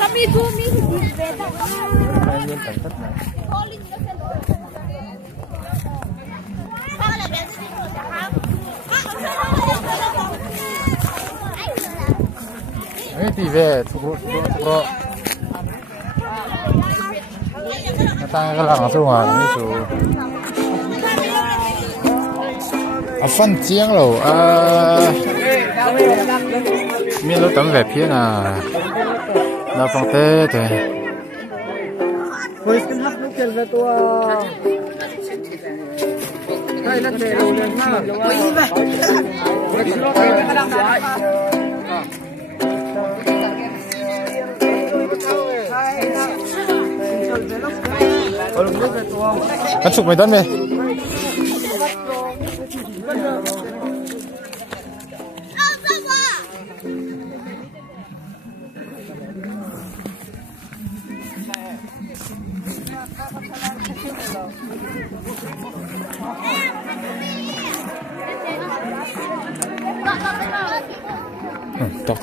Kami bumi hindi beda. Ayun, tantat na. Ay, tibe, tukro. Natanggal ka lang sa mga niso. Fan chiang lo, mi lo tấm về phía nào, nó phong thế thế. Hồi sinh hấp lúc chân về tua. Đây là để đồ lên ha. Ôi vậy. Cắt chụp mày tấn đi. Tóc